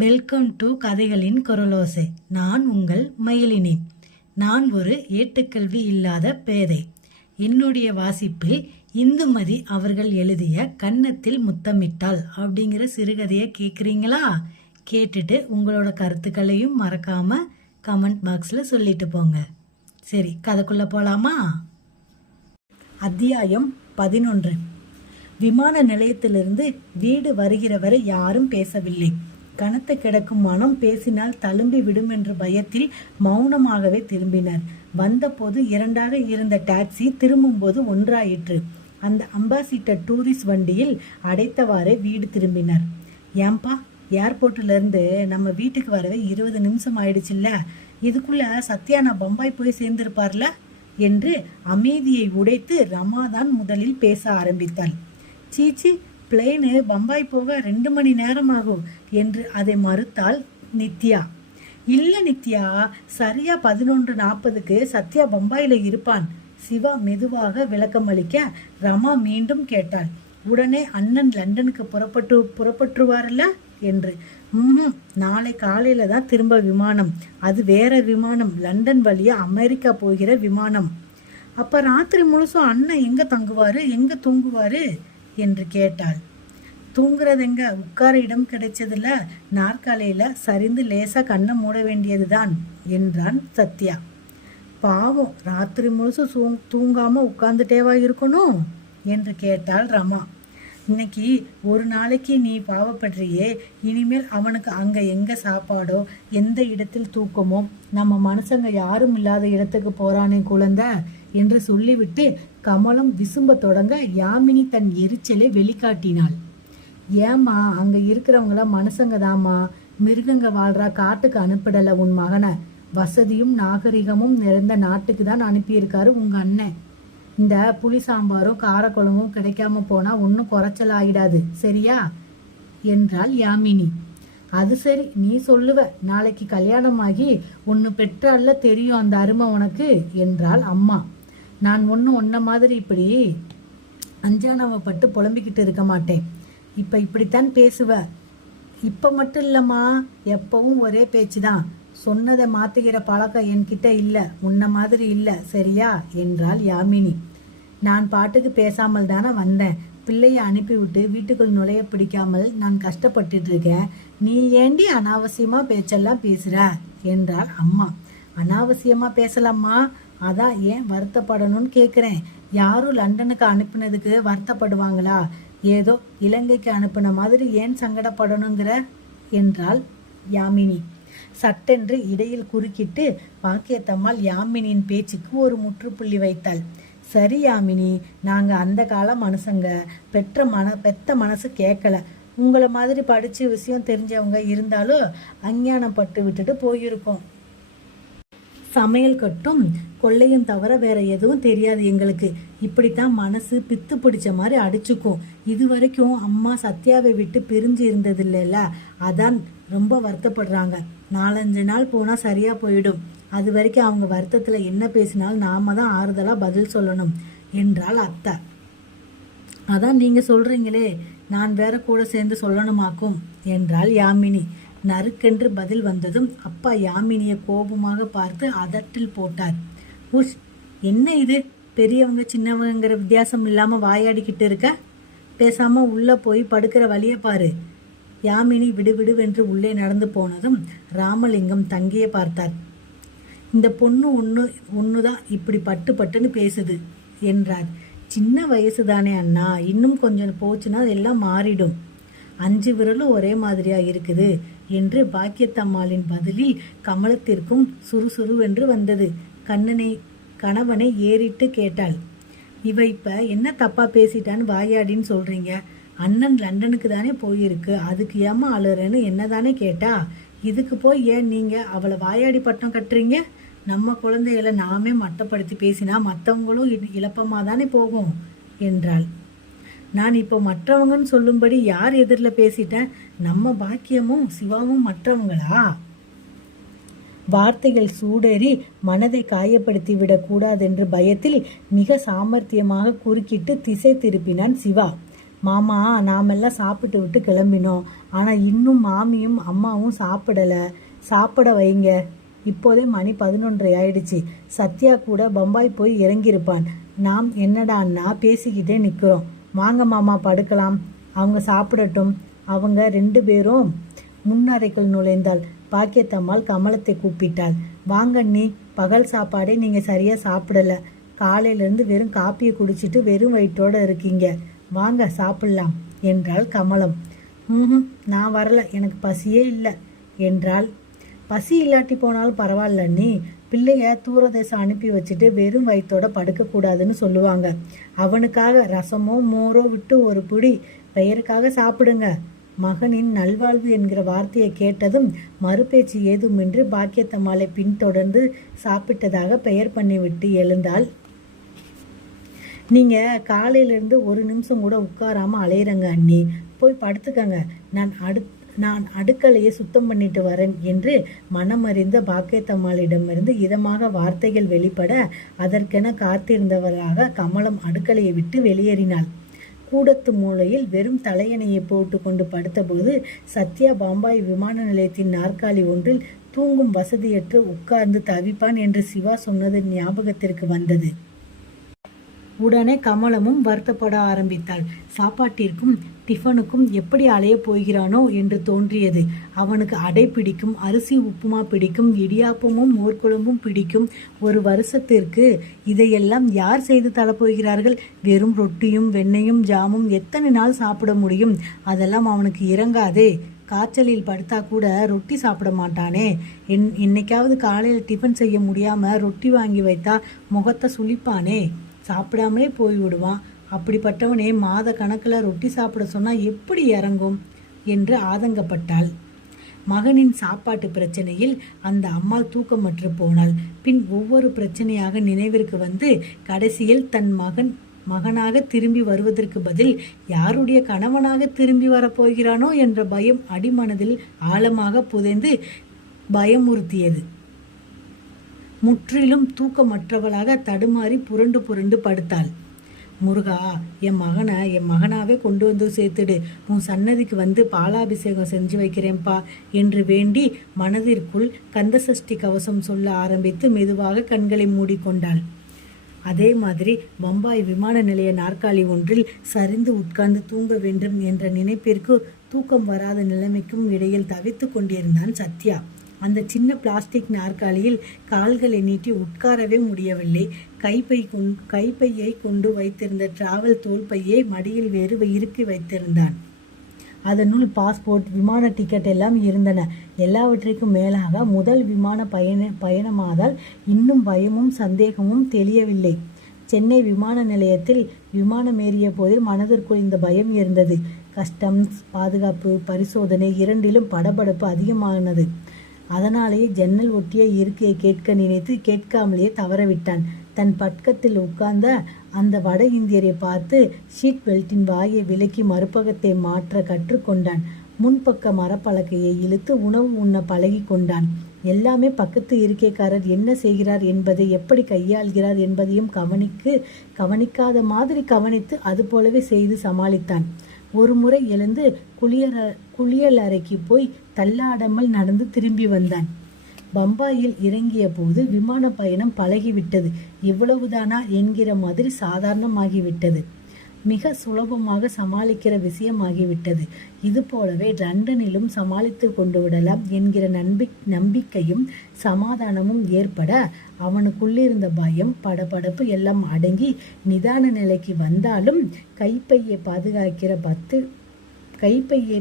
Welcome to கதைகளின் குரலோசை. நான் உங்கள் மயிலினி. நான் ஒரு ஏட்டுக்கல்வி இல்லாத பேதை. என்னுடைய வாசிப்பில் இந்துமதி அவர்கள் எழுதிய கன்னத்தில் முத்தமிட்டாள் அப்படிங்கிற சிறுகதையை கேட்குறீங்களா? கேட்டுட்டு உங்களோட கருத்துக்களையும் மறக்காம கமெண்ட் பாக்ஸில் சொல்லிட்டு போங்க. சரி, கதைக்குள்ள போலாமா? அத்தியாயம் 11. விமான நிலையத்திலிருந்து வீடு வருகிற வரை யாரும் பேசவில்லை. கனத்து கிடக்கும் மனம் பேசினால் தழும்பி விடும் என்ற பயத்தில் மௌனமாகவே திரும்பினர். வந்தபோது 2ஆக இருந்த டாக்ஸி திரும்பும்போது 1ஆயிற்று. அந்த அம்பாசிடர் டூரிஸ்ட் வண்டியில் அடைத்தவாறே வீடு திரும்பினர். ஏன்பா, ஏர்போர்ட்ல இருந்து நம்ம வீட்டுக்கு வரவே 20 நிமிஷம் ஆயிடுச்சுல்ல, இதுக்குள்ள சத்யா நான் பம்பாய் போய் சேர்ந்திருப்பார்ல என்று அமைதியை உடைத்து ரமாதான் முதலில் பேச ஆரம்பித்தாள். சீச்சி, பிளேனு பம்பாய் போக 2 மணி நேரம் ஆகும் என்று அதை மறுத்தாள் நித்யா. இல்ல நித்யா, சரியா 11:40க்கு சத்யா பம்பாயில இருப்பான். சிவா மெதுவாக விளக்கமளிக்க ரமா மீண்டும் கேட்டாள். உடனே அண்ணன் லண்டனுக்கு புறப்பட்டுருவார்ல என்று. நாளை காலையில தான் திரும்ப விமானம். அது வேற விமானம், லண்டன் வழியா அமெரிக்கா போகிற விமானம். அப்ப ராத்திரி முழுசும் அண்ணன் எங்க தங்குவாரு, எங்க தூங்குவாரு என்று கேட்டாள். தூங்குறது எங்க, உட்கார இடம் கிடைச்சதுல நாற்காலையில சரிந்து லேசா கண்ணை மூட வேண்டியதுதான் என்றான் சத்யா. பாவம், ராத்திரி முழுசும் தூங்காம உட்கார்ந்துட்டேவா இருக்கணும் என்று கேட்டாள் ரமா. இன்னைக்கு ஒரு நாளைக்கு நீ பாவப்படுறியே, இனிமேல் அவனுக்கு அங்க எங்க சாப்பாடோ எந்த இடத்தில் தூக்கமோ, நம்ம மனுஷங்க யாரும் இல்லாத இடத்துக்கு போறானே குழந்தை என்று சொல்லிவிட்டு கமலம் விசும்ப தொடங்க யாமினி தன் எரிச்சலை வெளிக்காட்டினாள். ஏமா, அங்க இருக்கிறவங்களாம் மனுஷங்க தாமா, மிருகங்க வாழ்றா காட்டுக்கு அனுப்பிடல உன் மகனை. வசதியும் நாகரிகமும் நிறைந்த நாட்டுக்கு தான் அனுப்பியிருக்காரு உங்க அண்ணன். இந்த புளி சாம்பாரும் காரக்குழம்பும் கிடைக்காம போனா ஒன்னும் குறைச்சல் ஆகிடாது, சரியா என்றாள் யாமினி. அது சரி, நீ சொல்லுவ, நாளைக்கு கல்யாணமாகி ஒன்னு பெற்றால தெரியும் அந்த அருமை உனக்கு என்றாள் அம்மா. நான் ஒன்ன மாதிரி இப்படி அஞ்சானவப்பட்டு புலம்பிக்கிட்டு இருக்க மாட்டேன். இப்படித்தான் பேசுவ. இப்ப மட்டும் இல்லம்மா, எப்பவும் ஒரே பேச்சுதான். சொன்னதை மாத்துகிற பழக்கம் என்கிட்ட இல்ல, உன்ன மாதிரி இல்ல, சரியா என்றாள் யாமினி. நான் பாட்டுக்கு பேசாமல் தானே வந்தேன். பிள்ளைய அனுப்பிவிட்டு வீட்டுக்குள் நுழைய பிடிக்காமல் நான் கஷ்டப்பட்டுட்டு இருக்கேன். நீ ஏண்டி அனாவசியமா பேச்செல்லாம் பேசுற என்றாள் அம்மா. அனாவசியமா பேசலாமா, அதான் ஏன் வருத்தப்படணும்னு கேக்குறேன். யாரும் லண்டனுக்கு அனுப்பினதுக்கு வருத்தப்படுவாங்களா? ஏதோ இலங்கைக்கு அனுப்பின மாதிரி ஏன் சங்கடப்படணுங்கிற என்றாள் யாமினி. சட்டென்று இடையில் குறுக்கிட்டு பாக்கியத்தம்மாள் யாமினியின் பேச்சுக்கு ஒரு முற்றுப்புள்ளி வைத்தாள். சரி யாமினி, நாங்க அந்த கால மனுஷங்க, பெத்த மனசு கேட்கல. உங்களை மாதிரி படிச்சு விஷயம் தெரிஞ்சவங்க இருந்தாலும் அஞ்ஞானம் பட்டு விட்டுட்டு போயிருக்கோம். சமையல் கட்டும் கொள்ளையும் தவிர வேற எதுவும் தெரியாது எங்களுக்கு. இப்படித்தான் மனசு பித்து பிடிச்ச மாதிரி அடிச்சுக்கும். இது வரைக்கும் அம்மா சத்யாவை விட்டு பிரிஞ்சு இருந்தது இல்லைல்ல, அதான் ரொம்ப வருத்தப்படுறாங்க. 4-5 நாள் போனா சரியா போயிடும். அது வரைக்கும் அவங்க வருத்தத்துல என்ன பேசினாலும் நாம தான் ஆறுதலா பதில் சொல்லணும் என்றாள் அத்தை. அதான் நீங்க சொல்றீங்களே, நான் வேற கூட சேர்ந்து சொல்லணுமாக்கும் என்றாள் யாமினி. நறுக்கென்று பதில் வந்ததும் அப்பா யாமினியை கோபமாக பார்த்து அதட்டில் போட்டார். உஷ், என்ன இது, பெரியவங்க சின்னவங்கிற வித்தியாசம் இல்லாம வாயாடிக்கிட்டு இருக்க? பேசாம உள்ள போய் படுக்கிற வழிய பாரு. யாமினி விடுவிடுவென்று உள்ளே நடந்து போனதும் ராமலிங்கம் தங்கிய பார்த்தார். இந்த பொண்ணு ஒண்ணுதான் இப்படி பட்டுன்னு பேசுது என்றார். சின்ன வயசு தானே அண்ணா, இன்னும் கொஞ்சம் போச்சுன்னா எல்லாம் மாறிடும். 5 விரலும் ஒரே மாதிரியா இருக்குது என்று பாக்கியத்தம்மாளின் பதிலில் கமலத்திற்கும் சுறுசுறுவென்று வந்தது. கணவனை ஏறிட்டு கேட்டாள். இவ இப்ப என்ன தப்பா பேசிட்டான்னு வாயாடின்னு சொல்றீங்க? அண்ணன் லண்டனுக்கு தானே போயிருக்கு, அதுக்கு ஏமா அழுறேன்னு என்னதானே கேட்டா? இதுக்கு போய் ஏன் நீங்க அவளை வாயாடி பட்டம் கட்டுறீங்க? நம்ம குழந்தைகளை நாமே மட்டப்படுத்தி பேசினா மற்றவங்களும் இழப்பமா தானே போகும் என்றாள். நான் இப்போ மற்றவங்கன்னு சொல்லும்படி யார் எதிரில் பேசிட்டேன்? நம்ம பாக்கியமும் சிவாவும் மற்றவங்களா? வார்த்தைகள் சூடேறி மனதை காயப்படுத்தி விடக் கூடாதென்று பயத்தில் மிக சாமர்த்தியமாக குறுக்கிட்டு திசை திருப்பினான் சிவா. மாமா, நாமெல்லாம் சாப்பிட்டு விட்டு கிளம்பினோம். ஆனால் இன்னும் மாமியும் அம்மாவும் சாப்பிடலை. சாப்பிட வைங்க. இப்போதே மணி 11:30 ஆயிடுச்சு. சத்யா கூட பம்பாய் போய் இறங்கியிருப்பான். நாம் என்னடான்னா பேசிக்கிட்டே நிற்கிறோம். வாங்க மாமா, படுக்கலாம். அவங்க சாப்பிடட்டும். அவங்க 2 பேரும் முன்னறைக்குள் நுழைந்தாள். பாக்கியத்தம்மாள் கமலத்தை கூப்பிட்டாள். வாங்க நீ, பகல் சாப்பாடே நீங்கள் சரியாக சாப்பிடல. காலையிலேருந்து வெறும் காப்பியை குடிச்சிட்டு வெறும் வயிற்றோடு இருக்கீங்க. வாங்க சாப்பிட்லாம் என்றாள் கமலம். நான் வரல, எனக்கு பசியே இல்லை என்றாள். பசி இல்லாட்டி போனாலும் பரவாயில்ல நீ. பிள்ளைய தூரதேசம் அனுப்பி வச்சுட்டு வெறும் வயிற்றோட படுக்கக்கூடாதுன்னு சொல்லுவாங்க. அவனுக்காக ரசமோ மோரோ விட்டு ஒரு பிடி பெயருக்காக சாப்பிடுங்க. மகனின் நல்வாழ்வு என்கிற வார்த்தையை கேட்டதும் மறுபேச்சு ஏதுமின்றி பாக்கியத்தம்மாளை பின்தொடர்ந்து சாப்பிட்டதாக பெயர் பண்ணிவிட்டு எழுந்தாள். நீங்கள் காலையிலேருந்து ஒரு நிமிஷம் கூட உட்காராமல் அலையிறங்க அண்ணி. போய் படுத்துக்கங்க. நான் அடுக்கலையை சுத்தம் பண்ணிட்டு வரேன் என்று மனமறிந்த பாக்கியத்தம்மாளிடமிருந்து இதமாக வார்த்தைகள் வெளிப்பட அதற்கென காத்திருந்தவராக கமலம் அடுக்கலையை விட்டு வெளியேறினாள். கூடத்து மூலையில் வெறும் தலையணையை போட்டு கொண்டு படுத்தபோது சத்யா பம்பாய் விமான நிலையத்தின் நாற்காலி ஒன்றில் தூங்கும் வசதியற்று உட்கார்ந்து தவிப்பான் என்று சிவா சொன்னது ஞாபகத்திற்கு வந்தது. உடனே கமலமும் வருத்தப்பட ஆரம்பித்தாள். சாப்பாட்டிற்கும் டிஃபனுக்கும் எப்படி அலைய போகிறானோ என்று தோன்றியது. அவனுக்கு அடை பிடிக்கும், அரிசி உப்புமா பிடிக்கும், இடியாப்பமும் மோர்க்குழம்பும் பிடிக்கும். ஒரு வருஷத்திற்கு இதையெல்லாம் யார் செய்து தரப்போகிறார்கள்? வெறும் ரொட்டியும் வெண்ணையும் ஜாமும் எத்தனை நாள் சாப்பிட முடியும்? அதெல்லாம் அவனுக்கு இறங்காதே. காய்ச்சலில் படுத்தா கூட ரொட்டி சாப்பிட மாட்டானே. என்னைக்காவது காலையில் டிஃபன் செய்ய முடியாமல் ரொட்டி வாங்கி வைத்தா முகத்தை சுளிப்பானே. சாப்பிடாமலே போய்விடுவான். அப்படிப்பட்டவனே மாத கணக்கில் ரொட்டி சாப்பிட சொன்னால் எப்படி இறங்கும் என்று ஆதங்கப்பட்டாள். மகனின் சாப்பாட்டு பிரச்சனையில் அந்த அம்மாள் தூக்கமற்று போனாள். பின் ஒவ்வொரு பிரச்சனையாக நினைவிற்கு வந்து கடைசியில் தன் மகனாக திரும்பி வருவதற்கு பதில் யாருடைய கணவனாக திரும்பி வரப்போகிறானோ என்ற பயம் அடிமனதில் ஆழமாக புதைந்து பயமுறுத்தியது. முற்றிலும் தூக்கமற்றவளாக தடுமாறி புரண்டு புரண்டு படுத்தாள். முருகா, என் மகனாவே கொண்டு வந்து சேர்த்துடு. உன் சன்னதிக்கு வந்து பாலாபிஷேகம் செஞ்சு வைக்கிறேன்ப்பா என்று வேண்டி மனதிற்குள் கந்தசஷ்டி கவசம் சொல்ல ஆரம்பித்து மெதுவாக கண்களை மூடிக்கொண்டாள். அதே மாதிரி பம்பாய் விமான நிலைய நாற்காலி ஒன்றில் சரிந்து உட்கார்ந்து தூங்க வேண்டும் என்ற நினைப்பிற்கு தூக்கம் வராத நிலைமைக்கும் இடையில் தவித்து கொண்டிருந்தான் சத்யா. அந்த சின்ன பிளாஸ்டிக் நாற்காலியில் கால்களை நீட்டி உட்காரவே முடியவில்லை. கைப்பையை கொண்டு வைத்திருந்த டிராவல் தோல்பையை மடியில் வேறு இறுக்கி வைத்திருந்தான். அதனுள் பாஸ்போர்ட், விமான டிக்கெட் எல்லாம் இருந்தன. எல்லாவற்றிற்கும் மேலாக முதல் விமான பயணமாதால் இன்னும் பயமும் சந்தேகமும் தெளியவில்லை. சென்னை விமான நிலையத்தில் விமானம் ஏறிய போதில் மனதிற்குள் இந்த பயம் இருந்தது. கஸ்டம்ஸ், பாதுகாப்பு, பரிசோதனை இரண்டிலும் படபடப்பு அதிகமானது. அதனாலேயே ஜன்னல் ஒட்டிய இருக்கையை கேட்க நினைத்து கேட்காமலேயே தவறவிட்டான். தன் பக்கத்தில் உட்கார்ந்த அந்த வட இந்தியரை பார்த்து ஷீட் பெல்ட்டின் வாயை விலக்கி மறுபக்கத்தை மாற்ற கற்றுக்கொண்டான். முன்பக்க மரப்பலகையை இழுத்து உணவு உண்ண பழகி கொண்டான். எல்லாமே பக்கத்து இருக்கைக்காரர் என்ன செய்கிறார் என்பதை, எப்படி கையாள்கிறார் என்பதையும் கவனிக்காத மாதிரி கவனித்து அது போலவே செய்து சமாளித்தான். ஒரு முறை எழுந்து குளியல் அறைக்கு போய் தள்ளாடாமல் நடந்து திரும்பி வந்தான். பம்பாயில் இறங்கிய போது விமான பயணம் பழகிவிட்டது. இவ்வளவுதானா என்கிற மாதிரி சாதாரணமாகிவிட்டது. மிக சுலபமாக சமாளிக்கிற விஷயமாகிவிட்டது. இது போலவே லண்டனிலும் சமாளித்து கொண்டு விடலாம் என்கிற நம்பிக்கையும் சமாதானமும் ஏற்பட அவனுக்குள்ளிருந்த பயம், படபடப்பு எல்லாம் அடங்கி நிதான நிலைக்கு வந்தாலும் கைப்பையை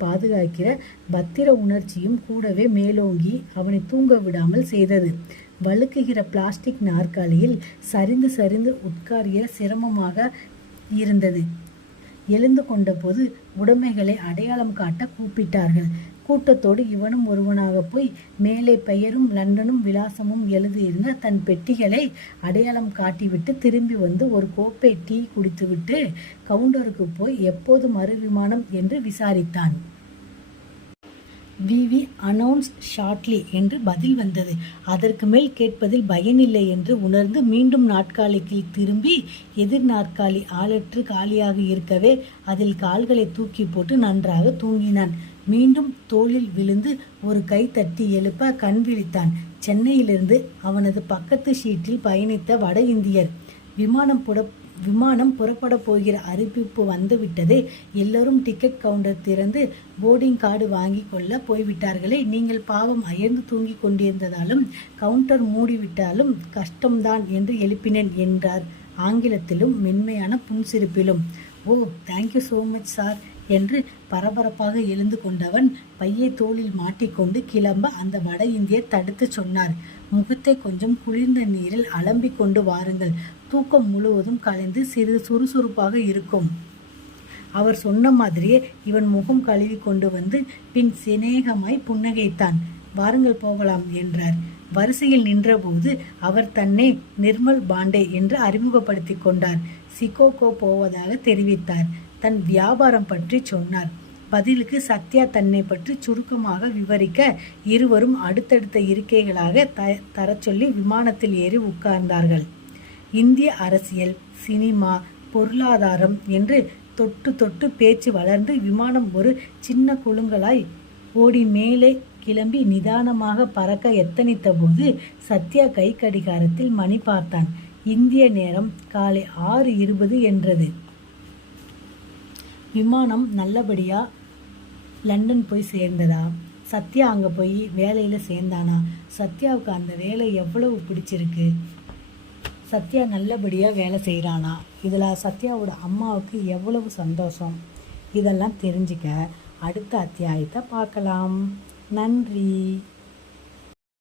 பாதுகாக்கிற பத்திர உணர்ச்சியும் கூடவே மேலோங்கி அவனை தூங்க விடாமல் செய்தது. வழுக்குகிற பிளாஸ்டிக் நாற்காலியில் சரிந்து சரிந்து உட்காரிய சிரமமாக இருந்தது. எழுந்து கொண்ட போது உடைமைகளை அடையாளம் காட்ட கூப்பிட்டார்கள். கூட்டத்தோடு இவனும் ஒருவனாக போய் மேலே பெயரும் லண்டனும் விலாசமும் எழுதியிருந்த தன் பெட்டிகளை அடையாளம் காட்டிவிட்டு திரும்பி வந்து ஒரு கோப்பை டீ குடித்துவிட்டு கவுண்டருக்கு போய் எப்போது மறு விமானம் என்று விசாரித்தான். வி அனௌன்ஸ் ஷார்ட்லி என்று பதில் வந்தது. அதற்கு மேல் கேட்பதில் பயனில்லை என்று உணர்ந்து மீண்டும் நாற்காலிக்கு திரும்பி எதிர் நாற்காலி ஆளற்று காலியாக இருக்கவே அதில் கால்களை தூக்கி போட்டு நன்றாக தூங்கினான். மீண்டும் தோளில் விழுந்து ஒரு கை தட்டி எழுப்ப கண் விழித்தான். சென்னையிலிருந்து அவனது பக்கத்து ஷீட்டில் பயணித்த வட இந்தியர். விமானம் புறப்பட போகிற அறிவிப்பு வந்துவிட்டதே. எல்லோரும் டிக்கெட் கவுண்டர் திறந்து போர்டிங் கார்டு வாங்கி கொள்ள போய்விட்டார்களே. நீங்கள் பாவம் அயர்ந்து தூங்கி கொண்டிருந்ததாலும் கவுண்டர் மூடிவிட்டாலும் கஷ்டம்தான் என்று எழுப்பினேன் என்றார். ஆங்கிலத்திலும் மென்மையான புன்சிரிப்பிலும். ஓ, தேங்க்யூ ஸோ மச் சார் என்று பரபரப்பாக எழுந்து கொண்டவன் பையை தோளில் மாட்டிக்கொண்டு கிளம்ப அந்த வட இந்தியர் தடுத்து சொன்னார். முகத்தை கொஞ்சம் குளிர்ந்த நீரில் அலம்பிக் கொண்டு வாருங்கள். தூக்கம் முழுவதும் கலைந்து சிறிது சுறுசுறுப்பாக இருக்கும். அவர் சொன்ன மாதிரியே இவன் முகம் கழுவி கொண்டு வந்து பின் சிநேகமாய் புன்னகைத்தான். வாருங்கள் போகலாம் என்றார். வரிசையில் நின்றபோது அவர் தன்னை நிர்மல் பாண்டே என்று அறிமுகப்படுத்தி கொண்டார். சிகாகோ போவதாக தெரிவித்தார். தன் வியாபாரம் பற்றி சொன்னார். பதிலுக்கு சத்யா தன்னை பற்றி சுருக்கமாக விவரிக்க இருவரும் அடுத்தடுத்த இருக்கைகளாக தரச் சொல்லி விமானத்தில் ஏறி உட்கார்ந்தார்கள். இந்திய அரசியல், சினிமா, பொருளாதாரம் என்று தொட்டு தொட்டு பேச்சு வளர்ந்து விமானம் ஒரு சின்ன குழுங்களாய் ஓடி மேலே கிளம்பி நிதானமாக பறக்க எத்தனித்த போது சத்யா கை கடிகாரத்தில் மணி பார்த்தான். இந்திய நேரம் காலை 6:20 என்றது. விமானம் நல்லபடியா லண்டன் போய் சேர்ந்ததா? சத்யா அங்கே போய் வேலையில் சேர்ந்தானா? சத்யாவுக்கு அந்த வேலை எவ்வளவு பிடிச்சிருக்கு? சத்யா நல்லபடியாக வேலை செய்கிறானா? இதில் சத்யாவோட அம்மாவுக்கு எவ்வளவு சந்தோஷம்? இதெல்லாம் தெரிஞ்சுக்க அடுத்த அத்தியாயத்தை பார்க்கலாம். நன்றி.